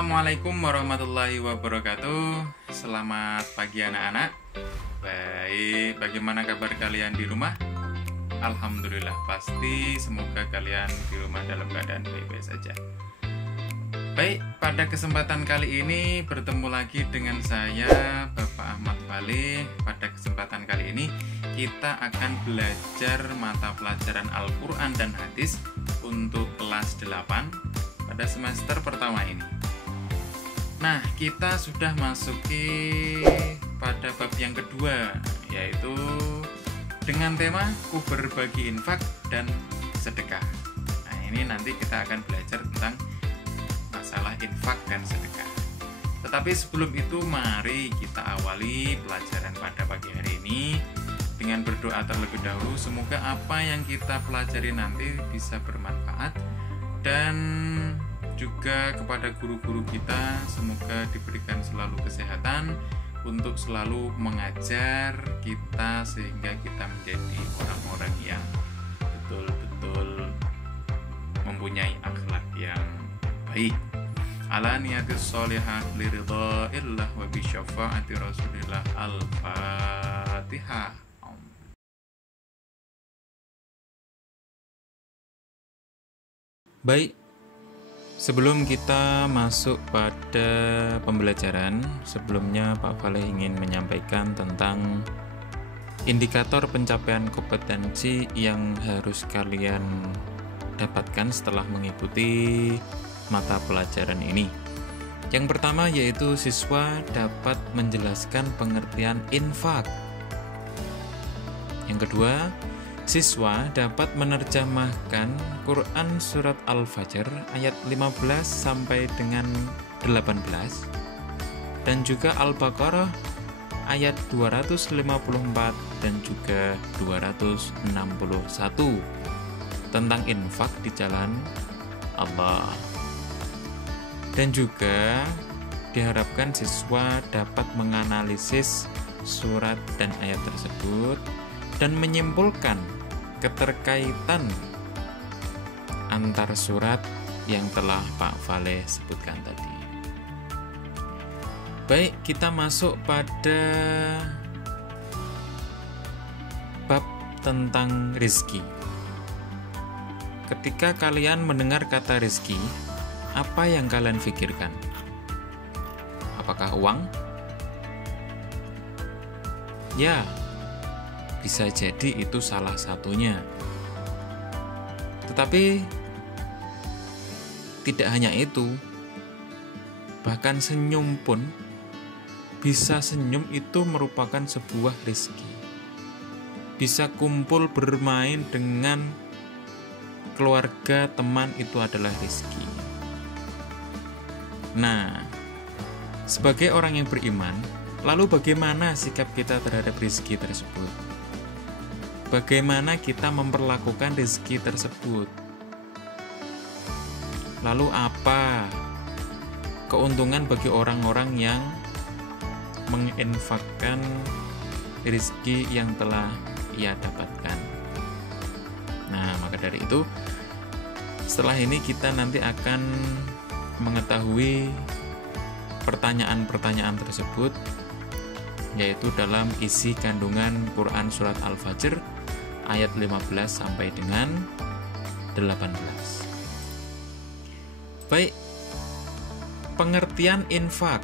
Assalamualaikum warahmatullahi wabarakatuh. Selamat pagi anak-anak. Baik, bagaimana kabar kalian di rumah? Alhamdulillah, pasti semoga kalian di rumah dalam keadaan baik-baik saja. Baik, pada kesempatan kali ini bertemu lagi dengan saya, Bapak Ahmad Faleh. Pada kesempatan kali ini kita akan belajar mata pelajaran Al-Quran dan Hadis untuk kelas 8 pada semester pertama ini. Nah, kita sudah masuki pada bab yang kedua, yaitu dengan tema ku berbagi infak dan sedekah. Nah, ini nanti kita akan belajar tentang masalah infak dan sedekah. Tetapi sebelum itu, mari kita awali pelajaran pada pagi hari ini dengan berdoa terlebih dahulu. Semoga apa yang kita pelajari nanti bisa bermanfaat, dan juga kepada guru-guru kita semoga diberikan selalu kesehatan untuk selalu mengajar kita sehingga kita menjadi orang-orang yang betul-betul mempunyai akhlak yang baik. Ala niyatis sholihah liridhaillah wa bi syafaati rasulillah. Al-Fatihah. Baik, sebelum kita masuk pada pembelajaran, sebelumnya Pak Faleh ingin menyampaikan tentang indikator pencapaian kompetensi yang harus kalian dapatkan setelah mengikuti mata pelajaran ini. Yang pertama yaitu siswa dapat menjelaskan pengertian infak. Yang kedua, siswa dapat menerjemahkan Quran Surat Al-Fajr ayat 15 sampai dengan 18 dan juga Al-Baqarah ayat 254 dan juga 261 tentang infak di jalan Allah. Dan juga diharapkan siswa dapat menganalisis surat dan ayat tersebut dan menyimpulkan keterkaitan antar surat yang telah Pak Faleh sebutkan tadi. Baik, kita masuk pada bab tentang rizki. Ketika kalian mendengar kata rizki, apa yang kalian pikirkan? Apakah uang? Ya, bisa jadi itu salah satunya. Tetapi tidak hanya itu, bahkan senyum pun, bisa senyum itu merupakan sebuah rezeki. Bisa kumpul bermain dengan keluarga, teman, itu adalah rezeki. Nah, sebagai orang yang beriman, lalu bagaimana sikap kita terhadap rezeki tersebut? Bagaimana kita memperlakukan rezeki tersebut? Lalu apa keuntungan bagi orang-orang yang menginfakkan rezeki yang telah ia dapatkan? Nah, maka dari itu, setelah ini kita nanti akan mengetahui pertanyaan-pertanyaan tersebut, yaitu dalam isi kandungan Quran Surat Al-Fajr ayat 15 sampai dengan 18. Baik, pengertian infak.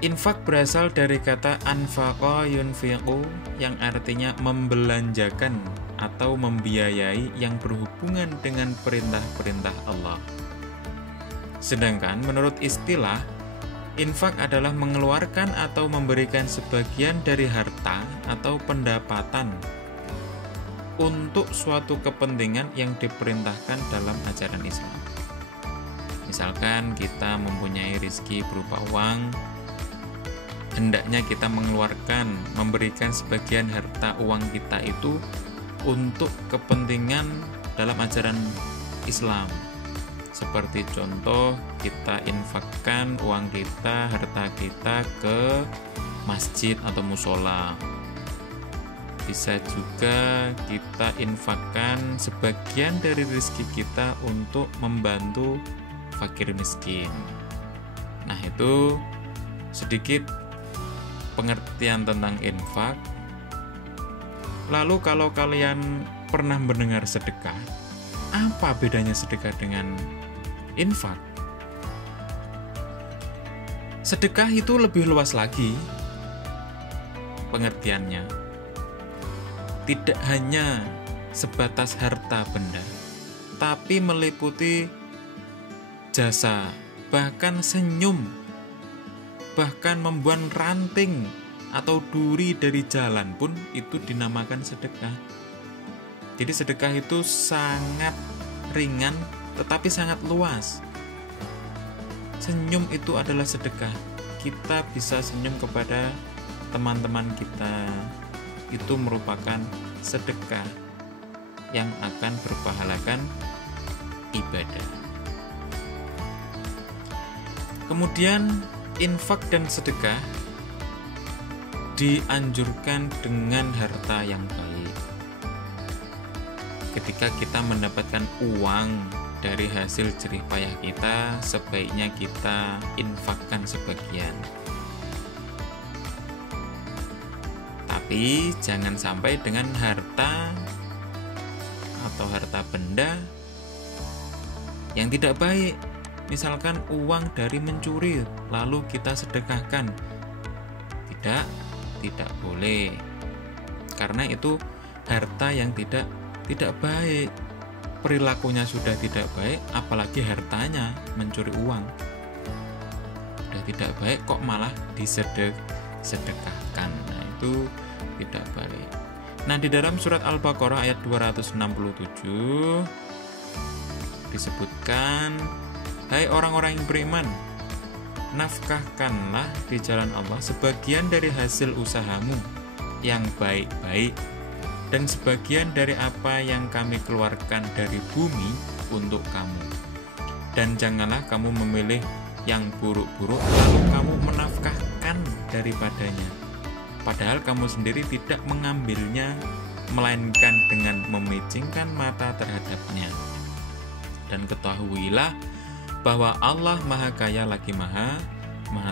Infak berasal dari kata anfaqa yunfiqu yang artinya membelanjakan atau membiayai yang berhubungan dengan perintah-perintah Allah. Sedangkan menurut istilah, infak adalah mengeluarkan atau memberikan sebagian dari harta atau pendapatan untuk suatu kepentingan yang diperintahkan dalam ajaran Islam. Misalkan kita mempunyai rezeki berupa uang, hendaknya kita mengeluarkan, memberikan sebagian harta uang kita itu untuk kepentingan dalam ajaran Islam. Seperti contoh, kita infakkan uang kita, harta kita ke masjid atau musola. bisa juga kita infakkan sebagian dari rezeki kita untuk membantu fakir miskin. Nah, itu sedikit pengertian tentang infak. Lalu kalau kalian pernah mendengar sedekah, apa bedanya sedekah dengan infak? Sedekah itu lebih luas lagi pengertiannya. Tidak hanya sebatas harta benda, tapi meliputi jasa, bahkan senyum, bahkan membuat ranting atau duri dari jalan pun itu dinamakan sedekah. Jadi sedekah itu sangat ringan tetapi sangat luas. Senyum itu adalah sedekah. Kita bisa senyum kepada teman-teman kita, itu merupakan sedekah yang akan berpahalakan ibadah. Kemudian infak dan sedekah dianjurkan dengan harta yang baik. Ketika kita mendapatkan uang dari hasil jerih payah kita, sebaiknya kita infakkan sebagian. Tapi jangan sampai dengan harta atau harta benda yang tidak baik. Misalkan uang dari mencuri lalu kita sedekahkan. Tidak boleh. Karena itu harta yang tidak baik. Perilakunya sudah tidak baik, apalagi hartanya mencuri uang. Sudah tidak baik kok malah disedekahkan. Nah, itu tidak baik. Nah, di dalam surat Al-Baqarah ayat 267 disebutkan, hai orang-orang yang beriman, nafkahkanlah di jalan Allah sebagian dari hasil usahamu yang baik-baik dan sebagian dari apa yang kami keluarkan dari bumi untuk kamu. Dan janganlah kamu memilih yang buruk-buruk lalu kamu menafkahkan daripadanya, padahal kamu sendiri tidak mengambilnya, melainkan dengan memicingkan mata terhadapnya. Dan ketahuilah bahwa Allah Maha Kaya lagi Maha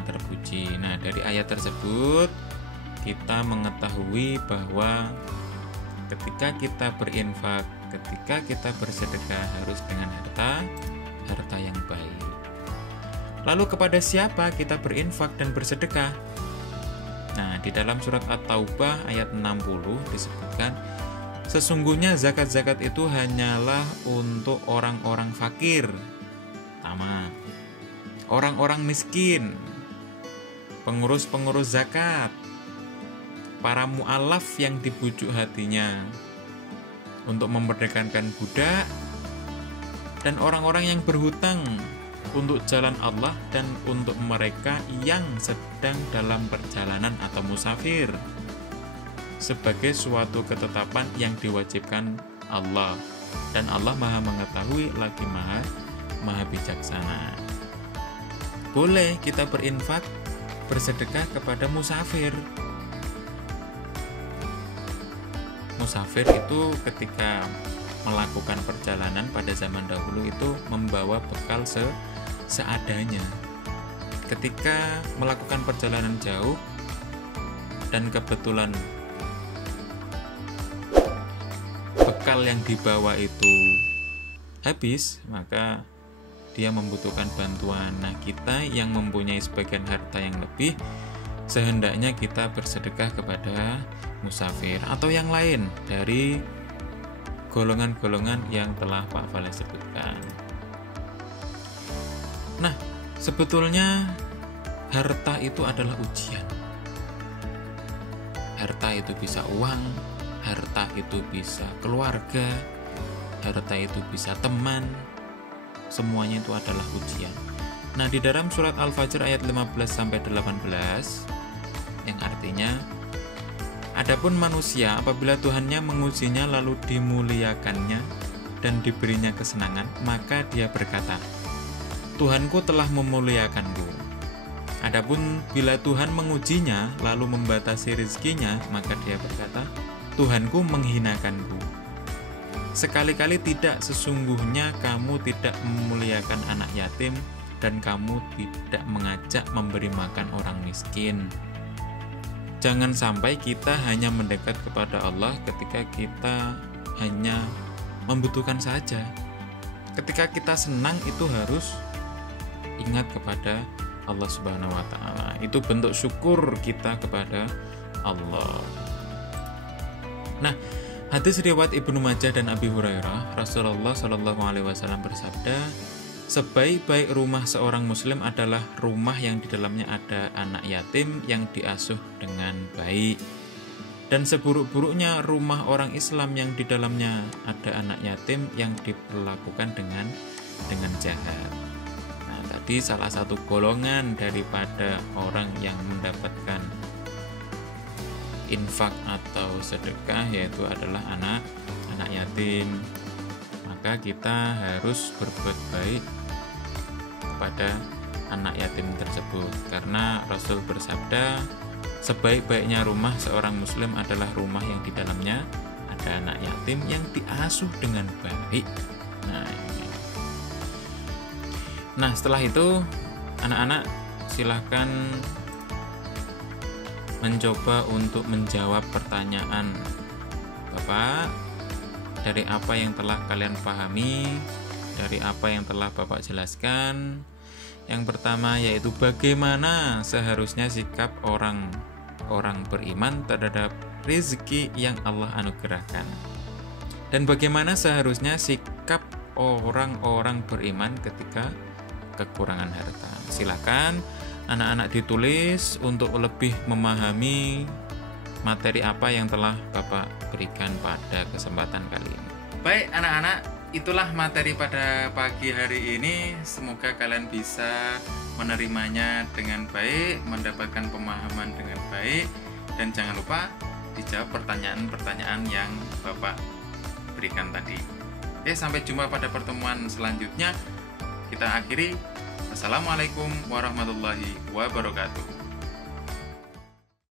Terpuji. Nah, dari ayat tersebut kita mengetahui bahwa ketika kita berinfak, ketika kita bersedekah harus dengan harta yang baik. Lalu kepada siapa kita berinfak dan bersedekah? Nah, di dalam surat At-Taubah ayat 60 disebutkan, sesungguhnya zakat-zakat itu hanyalah untuk orang-orang fakir, orang-orang miskin, pengurus-pengurus zakat, para mu'alaf yang dibujuk hatinya untuk memerdekakan budak, dan orang-orang yang berhutang untuk jalan Allah dan untuk mereka yang sedang dalam perjalanan atau musafir, sebagai suatu ketetapan yang diwajibkan Allah, dan Allah Maha mengetahui lagi Maha bijaksana. Boleh kita berinfak, bersedekah kepada musafir. Musafir itu ketika melakukan perjalanan pada zaman dahulu itu membawa bekal seadanya. Ketika melakukan perjalanan jauh dan kebetulan bekal yang dibawa itu habis, maka dia membutuhkan bantuan. Nah, kita yang mempunyai sebagian harta yang lebih, sehendaknya kita bersedekah kepada musafir atau yang lain dari golongan-golongan yang telah Pak Fale sebutkan. Nah, sebetulnya harta itu adalah ujian. Harta itu bisa uang, harta itu bisa keluarga, harta itu bisa teman, semuanya itu adalah ujian. Nah, di dalam surat Al-Fajr ayat 15-18 yang artinya, adapun manusia apabila Tuhannya mengujinya lalu dimuliakannya dan diberinya kesenangan, maka dia berkata, Tuhanku telah memuliakanku. Adapun bila Tuhan mengujinya lalu membatasi rezekinya, maka dia berkata, Tuhanku menghinakanku. Sekali-kali tidak, sesungguhnya kamu tidak memuliakan anak yatim dan kamu tidak mengajak memberi makan orang miskin. Jangan sampai kita hanya mendekat kepada Allah ketika kita hanya membutuhkan saja. Ketika kita senang itu harus ingat kepada Allah Subhanahu wa taala. Itu bentuk syukur kita kepada Allah. Nah, hadis riwayat Ibnu Majah dan Abi Hurairah, Rasulullah Shallallahu alaihi wasallam bersabda, sebaik-baik rumah seorang muslim adalah rumah yang di dalamnya ada anak yatim yang diasuh dengan baik. Dan seburuk-buruknya rumah orang Islam yang di dalamnya ada anak yatim yang diperlakukan dengan jahat. Nah, tadi salah satu golongan daripada orang yang mendapatkan infak atau sedekah yaitu adalah anak yatim. Maka kita harus berbuat baik kepada anak yatim tersebut, karena Rasul bersabda, sebaik-baiknya rumah seorang muslim adalah rumah yang di dalamnya ada anak yatim yang diasuh dengan baik. Nah, setelah itu anak-anak silahkan mencoba untuk menjawab pertanyaan Bapak dari apa yang telah kalian pahami, dari apa yang telah Bapak jelaskan. Yang pertama yaitu bagaimana seharusnya sikap orang beriman terhadap rezeki yang Allah anugerahkan, dan bagaimana seharusnya sikap orang-orang beriman ketika kekurangan harta. Silakan anak-anak ditulis untuk lebih memahami materi apa yang telah Bapak berikan pada kesempatan kali ini. Baik anak-anak, itulah materi pada pagi hari ini. Semoga kalian bisa menerimanya dengan baik, mendapatkan pemahaman dengan baik, dan jangan lupa dijawab pertanyaan-pertanyaan yang Bapak berikan tadi. Oke, sampai jumpa pada pertemuan selanjutnya. Kita akhiri. Assalamualaikum warahmatullahi wabarakatuh.